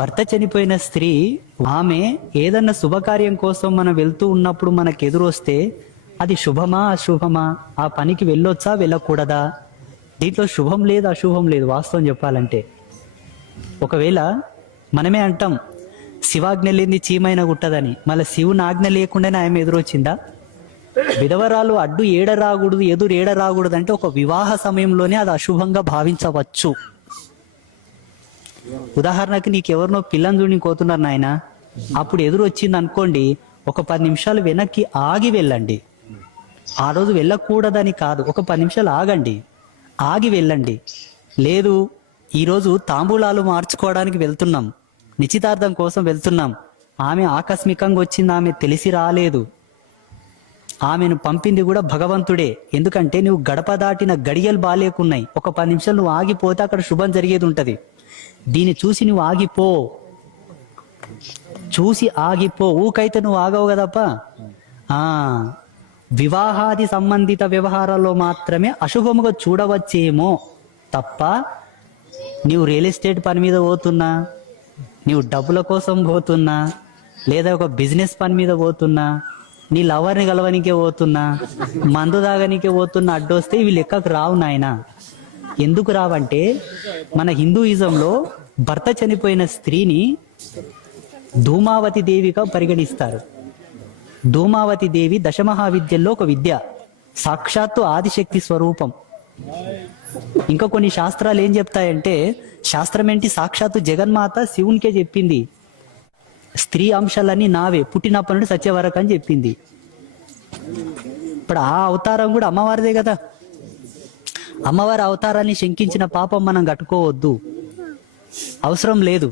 భర్త చనిపోయిన స్త్రీ ఆమె ఏదన్నా శుభకార్యం కోసం మనం వెళ్తూ ఉన్నప్పుడు మనకు ఎదురొస్తే అది శుభమా అశుభమా, ఆ పనికి వెళ్ళొచ్చా వెళ్ళకూడదా, దీంట్లో శుభం లేదు అశుభం లేదు. వాస్తవం చెప్పాలంటే ఒకవేళ మనమే అంటాం శివాజ్ఞ లేని చీమైన గుట్టదని, మళ్ళీ శివుని ఆజ్ఞ లేకుండానే ఆమె ఎదురొచ్చిందా? విధవరాలు అడ్డు ఏడ రాకూడదు ఎదురు ఏడ రాకూడదు అంటే ఒక వివాహ సమయంలోనే అది అశుభంగా భావించవచ్చు. ఉదాహరణకి నీకెవరినో పిల్లని చూడని కోతున్నారు నాయన, అప్పుడు ఎదురు వచ్చింది అనుకోండి, ఒక 10 నిమిషాలు వెనక్కి ఆగి వెళ్ళండి. ఆ రోజు వెళ్ళకూడదని కాదు, ఒక 10 నిమిషాలు ఆగండి, ఆగి వెళ్ళండి. లేదు ఈరోజు తాంబూలాలు మార్చుకోవడానికి వెళ్తున్నాం, నిశ్చితార్థం కోసం వెళ్తున్నాం, ఆమె ఆకస్మికంగా వచ్చింది, ఆమె తెలిసి రాలేదు, ఆమెను పంపింది కూడా భగవంతుడే. ఎందుకంటే నువ్వు గడప దాటిన గడియలు బాలేకున్నాయి, ఒక 10 నిమిషాలు నువ్వు ఆగిపోతే అక్కడ శుభం జరిగేది ఉంటది. దీన్ని చూసి నువ్వు ఆగిపో, చూసి ఆగిపో, ఊకైతే నువ్వు ఆగవు కదప్పా. వివాహాది సంబంధిత వ్యవహారాల్లో మాత్రమే అశుభముగా చూడవచ్చేమో తప్ప, నీవు రియల్ ఎస్టేట్ పని మీద పోతున్నా, నీవు డబ్బుల కోసం పోతున్నా, లేదా ఒక బిజినెస్ పని మీద పోతున్నా, నీ లవర్ని కలవనికే పోతున్నా, మందు తాగనికే పోతున్నా, అడ్డొస్తే ఇవి లెక్కకు రావు నాయనా. ఎందుకు రావంటే మన హిందూయిజంలో భర్త చనిపోయిన స్త్రీని ధూమావతి దేవిగా పరిగణిస్తారు. ధూమావతి దేవి దశమహావిద్యల్లో ఒక విద్య, సాక్షాత్తు ఆదిశక్తి స్వరూపం. ఇంకా కొన్ని శాస్త్రాలు ఏం చెప్తాయంటే, శాస్త్రం ఏంటి, సాక్షాత్తు జగన్మాత శివునికే చెప్పింది, స్త్రీ అంశాలన్నీ నావే, పుట్టినప్పటి నుండి సత్య వరకు అని చెప్పింది. ఇప్పుడు ఆ అవతారం కూడా అమ్మవారిదే కదా. అమ్మవారి అవతారాన్ని శంకించిన పాపం మనం కట్టుకోవద్దు, అవసరం లేదు.